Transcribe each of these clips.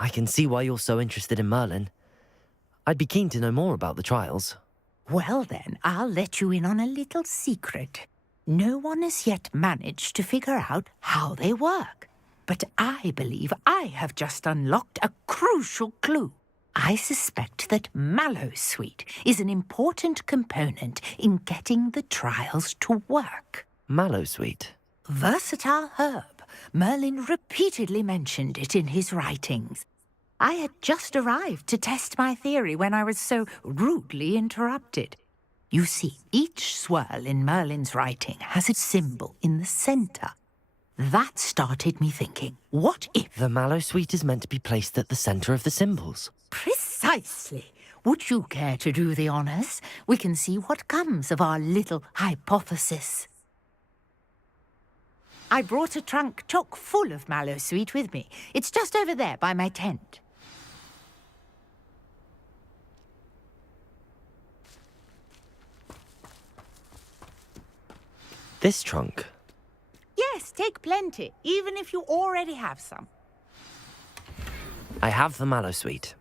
I can see why you're so interested in Merlin. I'd be keen to know more about the trials. Well then, I'll let you in on a little secret. No one has yet managed to figure out how they work. But I believe I have just unlocked a crucial clue. I suspect that Mallowsweet is an important component in getting the trials to work. Mallowsweet? Versatile herb. Merlin repeatedly mentioned it in his writings. I had just arrived to test my theory when I was so rudely interrupted. You see, each swirl in Merlin's writing has a symbol in the center. That started me thinking, what if... The Mallowsweet is meant to be placed at the center of the symbols. Precisely. Would you care to do the honors? We can see what comes of our little hypothesis. I brought a trunk chock full of Mallowsweet with me. It's just over there by my tent. This trunk? Yes, take plenty, even if you already have some. I have the Mallowsweet.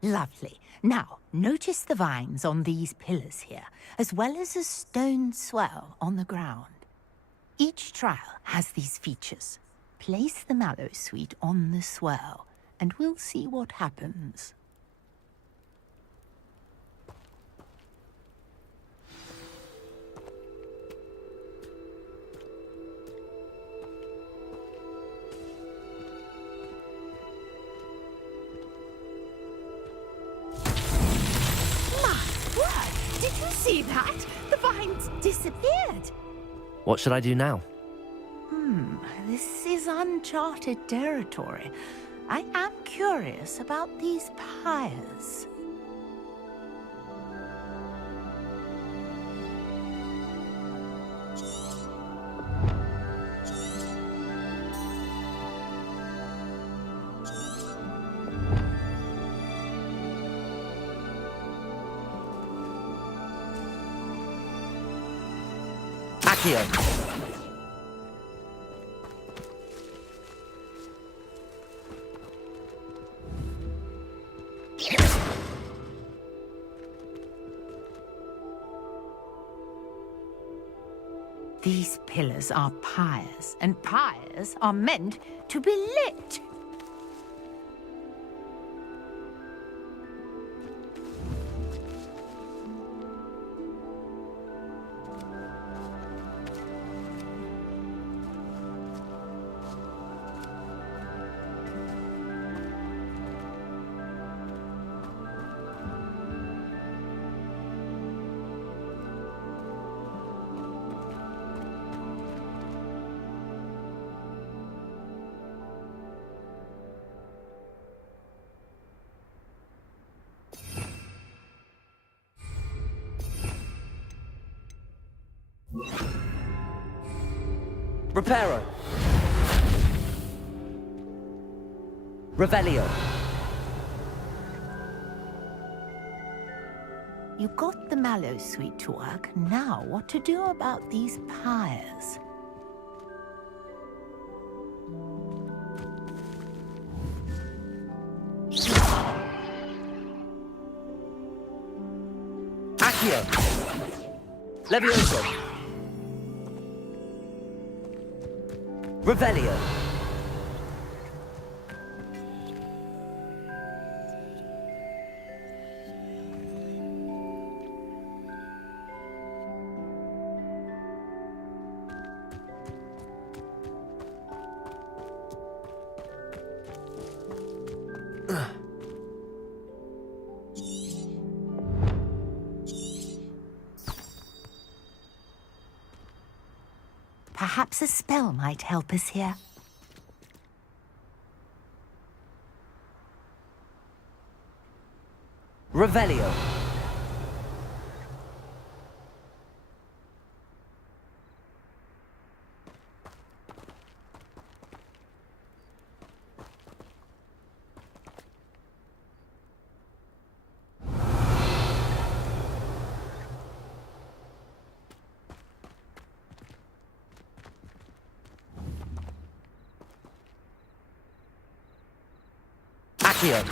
Lovely. Now, notice the vines on these pillars here, as well as a stone swell on the ground. Each trial has these features. Place the Mallowsweet on the swell, and we'll see what happens. Did you see that? The vines disappeared. What should I do now? This is uncharted territory. I am curious about these pyres. Accio! These pillars are pyres, and pyres are meant to be lit. Reparo! Revelio! You got the Mallowsweet to work. Now, what to do about these pyres? Accio! Levioso! Revelio! Perhaps a spell might help us here. Revelio! Accio.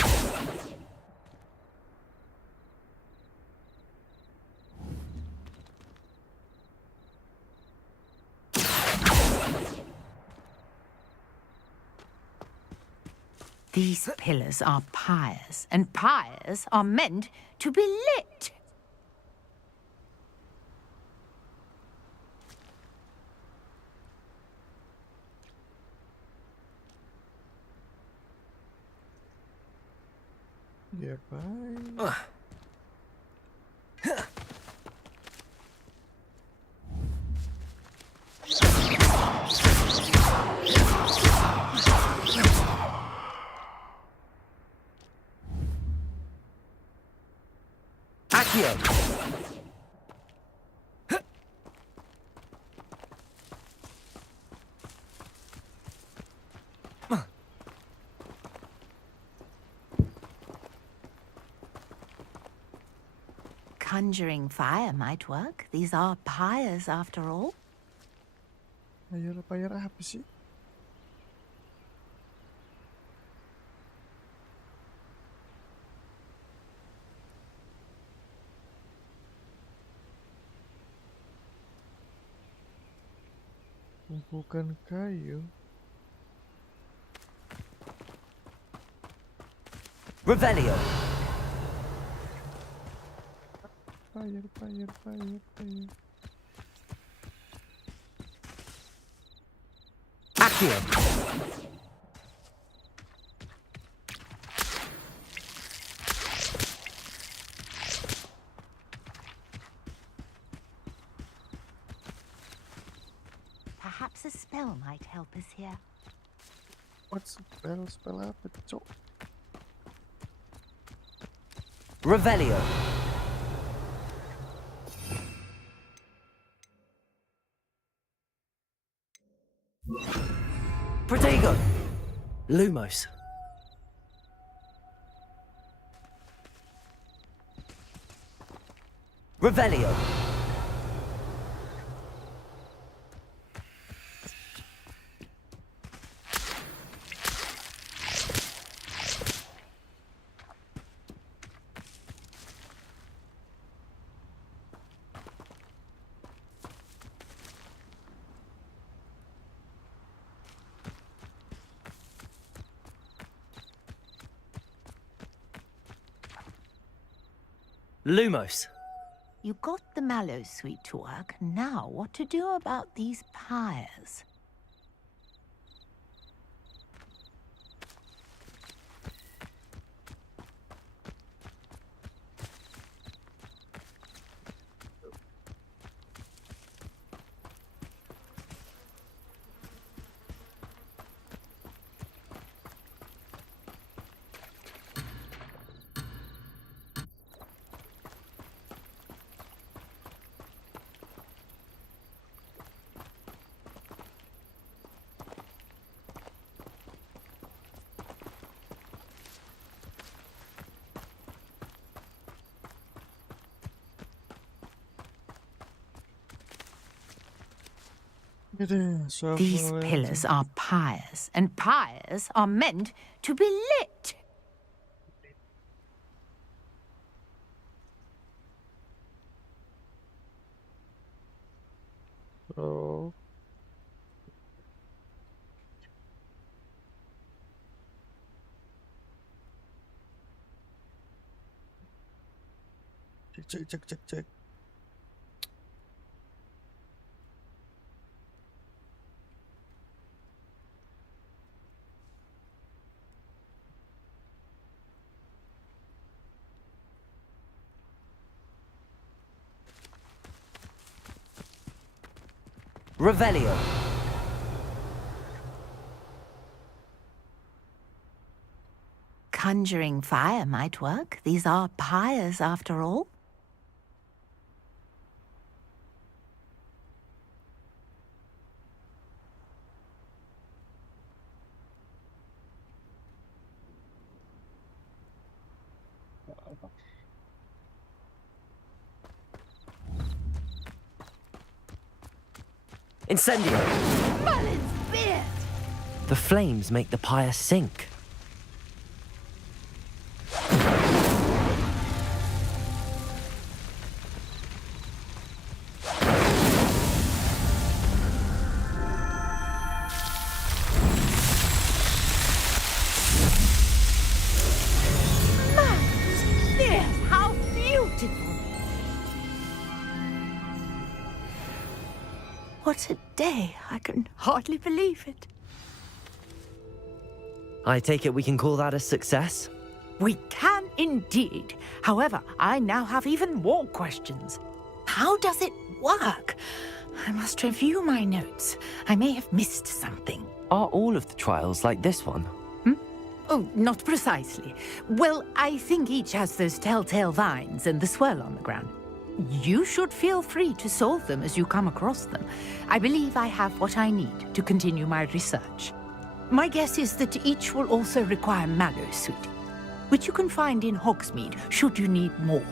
These pillars are pyres, and pyres are meant to be lit. Yeah, bye. Accio. Conjuring fire might work. These are pyres, after all. Bayar apa sih? Bukan kayu. Revelio. Bayar. Accio. Perhaps a spell might help us here. What's spell apa, cok? Revelio. Protego. Lumos. Revelio. Lumos. You got the mallow sweet to work. Now what to do about these pyres? These pillars are pyres, and pyres are meant to be lit. Oh. Cek. Revelio. Conjuring fire might work. These are pyres, after all. Incendio. Merlin's beard! The flames make the pyre sink. what a day. I can hardly believe it. I take it we can call that a success? We can indeed. However, I now have even more questions. How does it work? I must review my notes. I may have missed something. Are all of the trials like this one? Oh, not precisely. Well, I think each has those telltale vines and the swirl on the ground. You should feel free to solve them as you come across them. I believe I have what I need to continue my research. My guess is that each will also require mallow sweet, which you can find in Hogsmeade should you need more.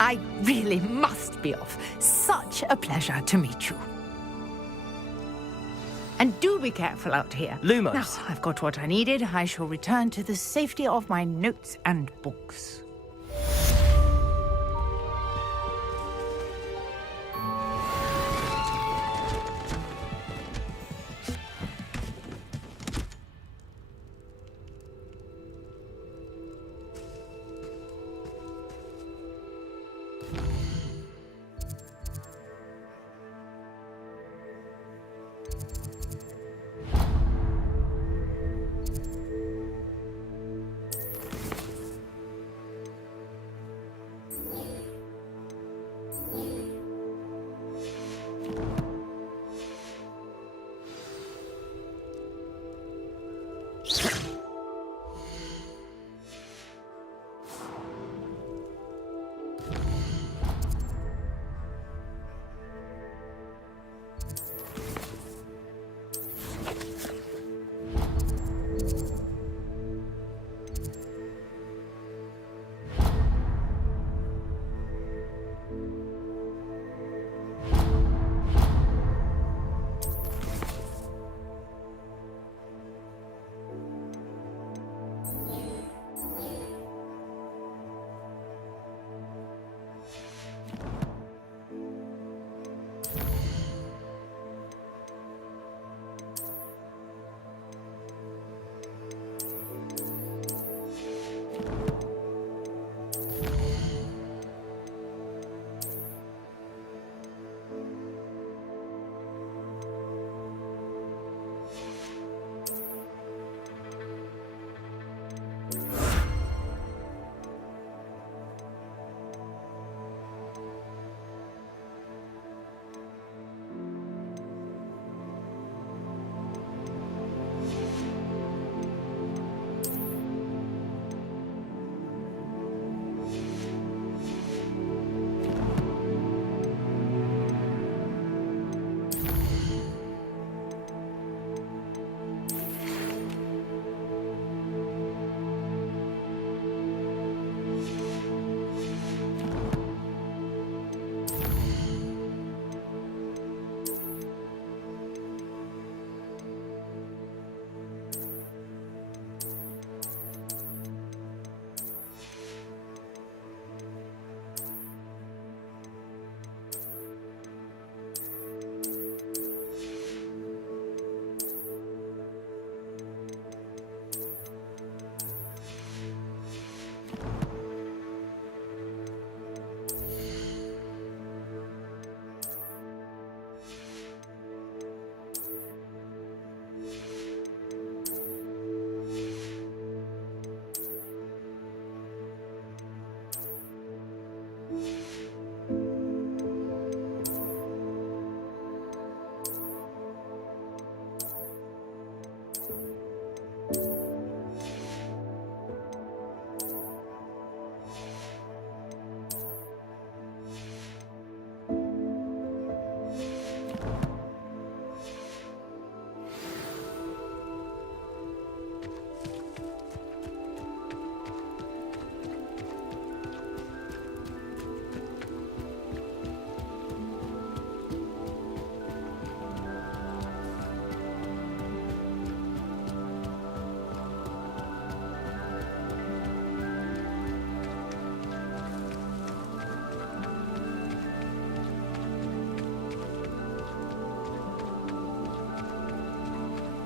I really must be off. Such a pleasure to meet you. And do be careful out here. Lumos. Now, I've got what I needed. I shall return to the safety of my notes and books.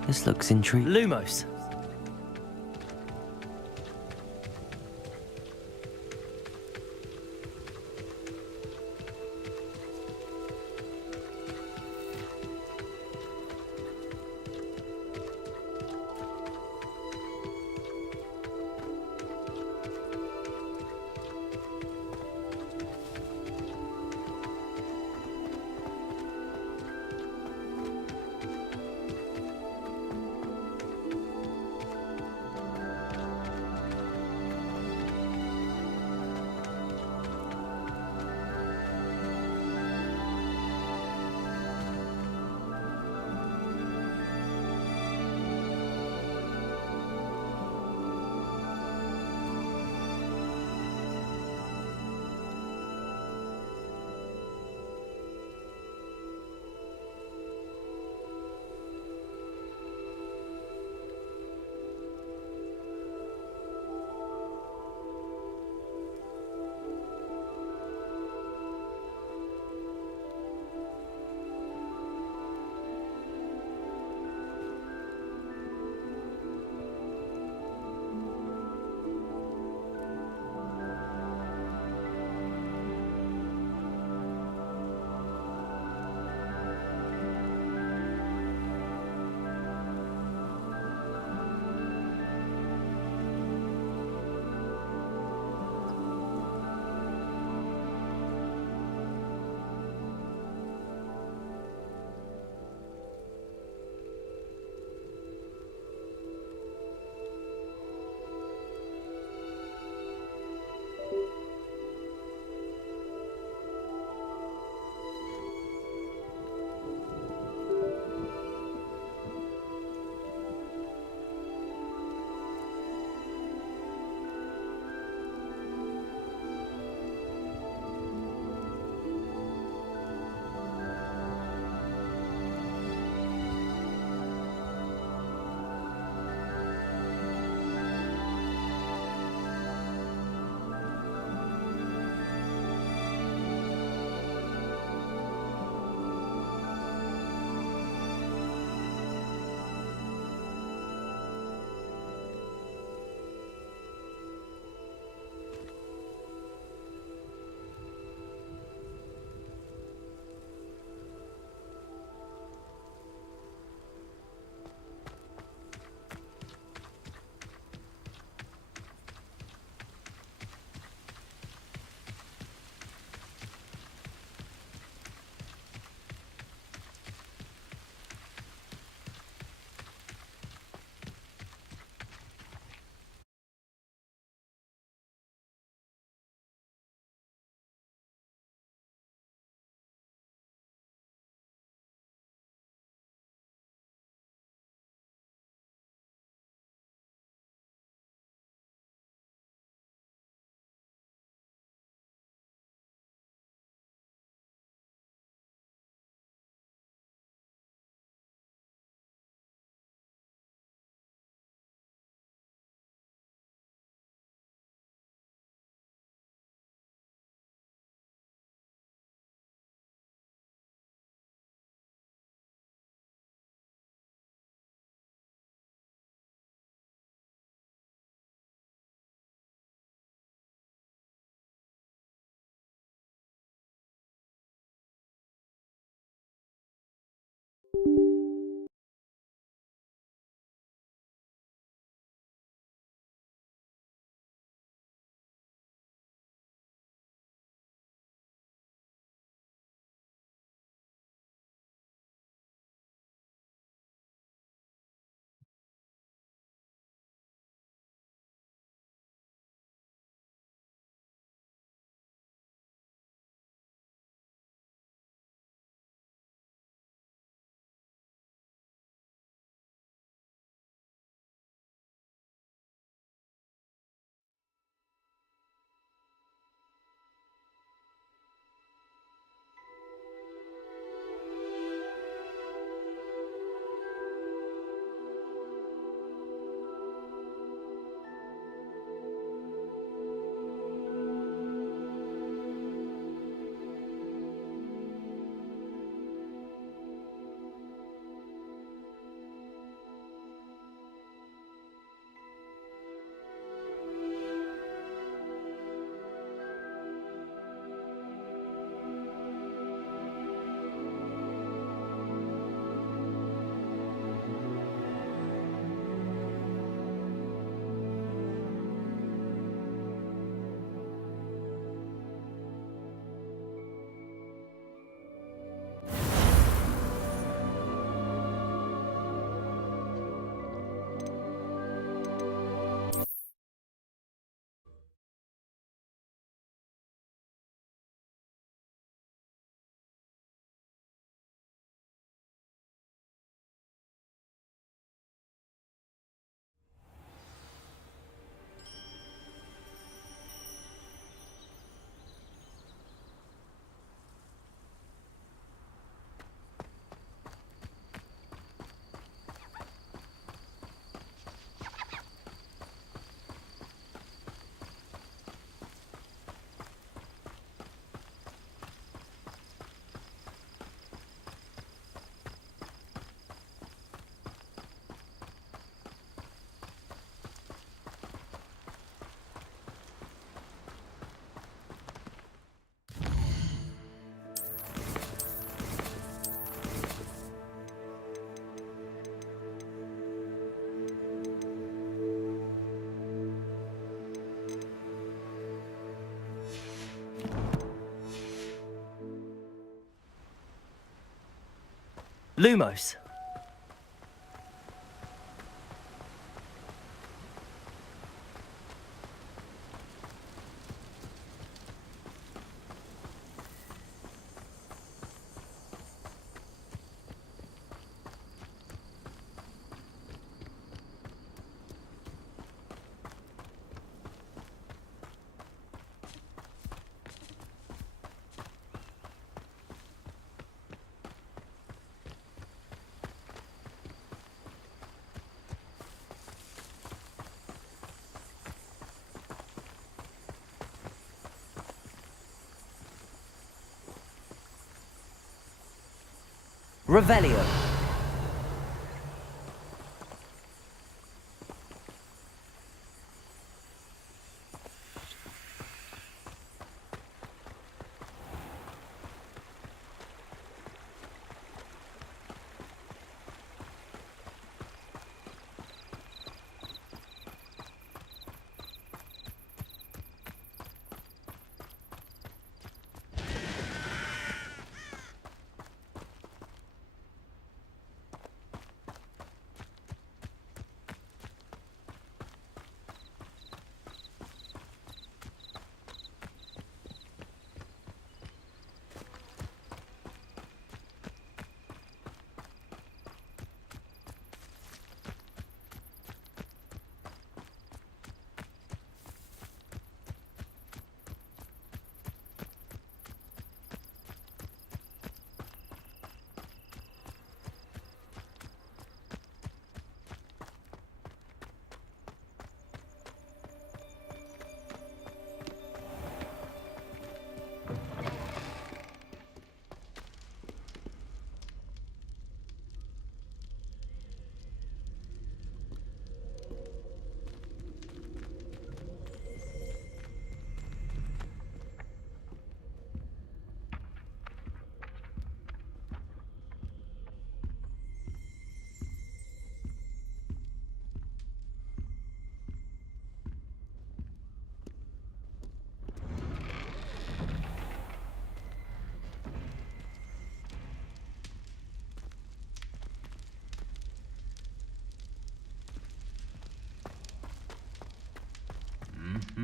This looks intriguing. Lumos. Lumos. Revelio.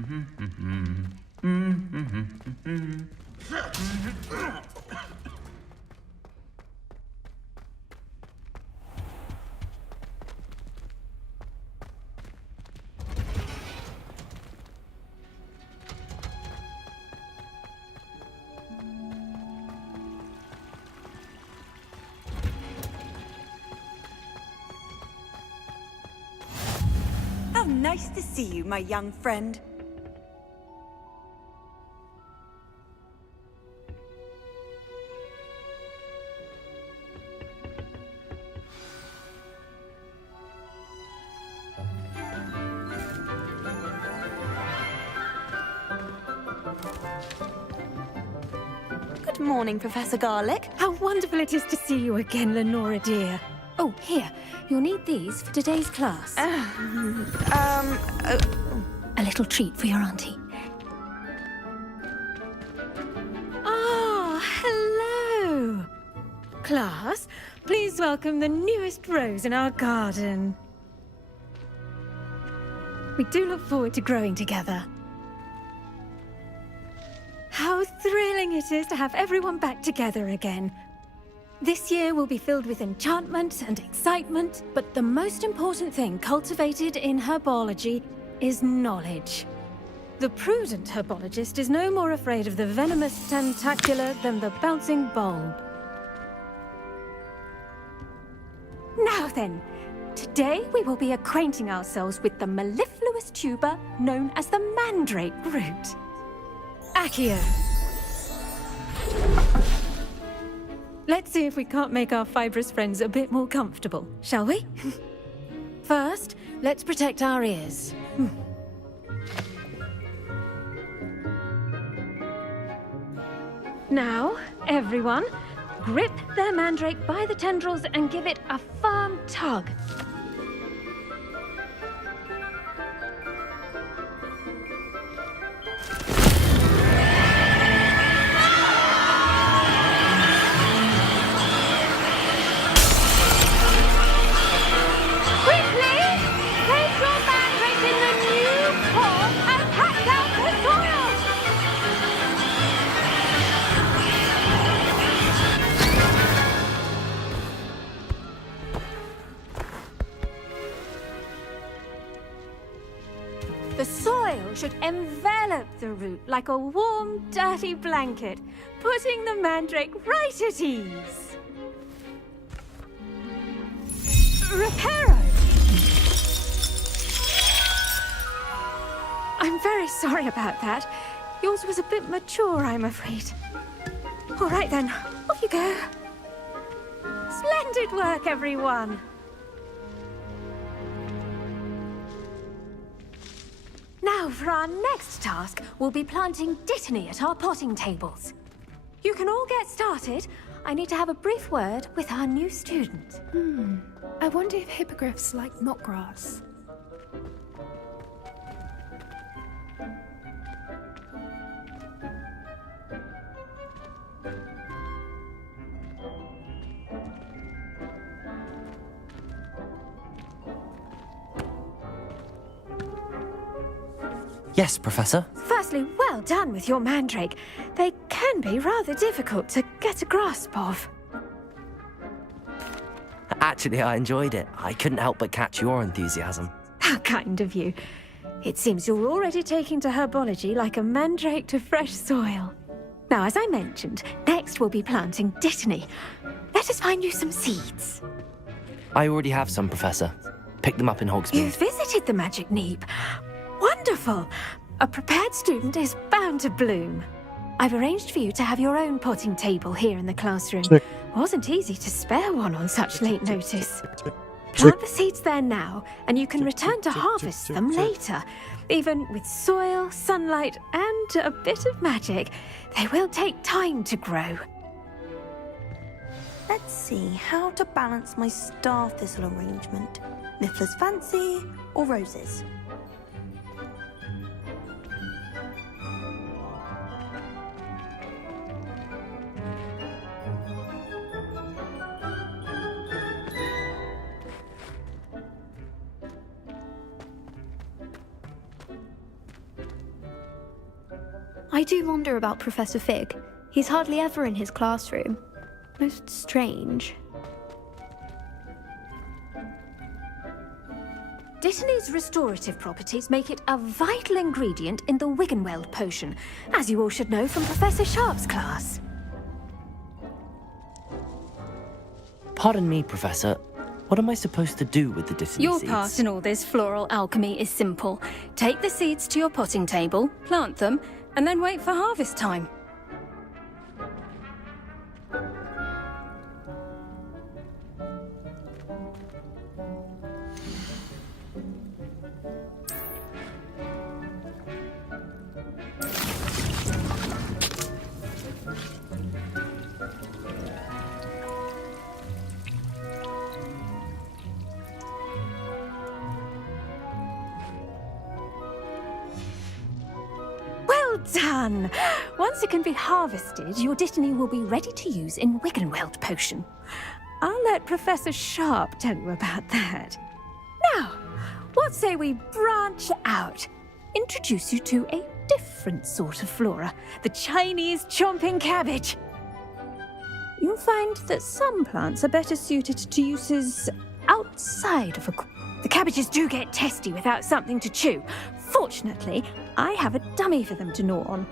How nice to see you, my young friend. Good morning, Professor Garlick. How wonderful it is to see you again, Lenora dear. Oh, here. You'll need these for today's class. A little treat for your auntie. Ah, hello. Class, please welcome the newest rose in our garden. We do look forward to growing together. How thrilling it is to have everyone back together again. This year will be filled with enchantment and excitement, but the most important thing cultivated in herbology is knowledge. The prudent herbologist is no more afraid of the venomous tentacular than the bouncing bulb. Now then, today we will be acquainting ourselves with the mellifluous tuber known as the mandrake root. Accio. Let's see if we can't make our fibrous friends a bit more comfortable, shall we? First, let's protect our ears. Now, everyone, grip their mandrake by the tendrils and give it a firm tug. The soil should envelop the root like a warm, dirty blanket, putting the mandrake right at ease. Reparo! I'm very sorry about that. Yours was a bit mature, I'm afraid. All right then, off you go. Splendid work, everyone! Now, for our next task, we'll be planting dittany at our potting tables. You can all get started. I need to have a brief word with our new student. I wonder if hippogriffs like knotgrass. Yes, Professor. Firstly, well done with your mandrake. They can be rather difficult to get a grasp of. Actually, I enjoyed it. I couldn't help but catch your enthusiasm. How kind of you. It seems you're already taking to herbology like a mandrake to fresh soil. Now, as I mentioned, next we'll be planting dittany. Let us find you some seeds. I already have some, Professor. Picked them up in You Hogsmeade. visited the Magic Neep. Wonderful! A prepared student is bound to bloom. I've arranged for you to have your own potting table here in the classroom. Check. Wasn't easy to spare one on such late notice. Plant the seeds there now, and you can return to harvest them later. Even with soil, sunlight, and a bit of magic, they will take time to grow. Let's see how to balance my star thistle arrangement. Niffler's fancy or roses? I do wonder about Professor Fig. He's hardly ever in his classroom. Most strange. Dittany's restorative properties make it a vital ingredient in the Wiggenweld potion, as you all should know from Professor Sharp's class. Pardon me, Professor. What am I supposed to do with the Dittany Your seeds? part in all this floral alchemy is simple. Take the seeds to your potting table, plant them, and then wait for harvest time. Well done! Once it can be harvested, your Dittany will be ready to use in Wiggenweld potion. I'll let Professor Sharp tell you about that. Now, what say we branch out? Introduce you to a different sort of flora, the Chinese chomping cabbage. You'll find that some plants are better suited to uses outside of a... The cabbages do get testy without something to chew. Fortunately, I have a dummy for them to gnaw on.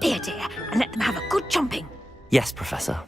Be a dear and let them have a good chomping. Yes, Professor.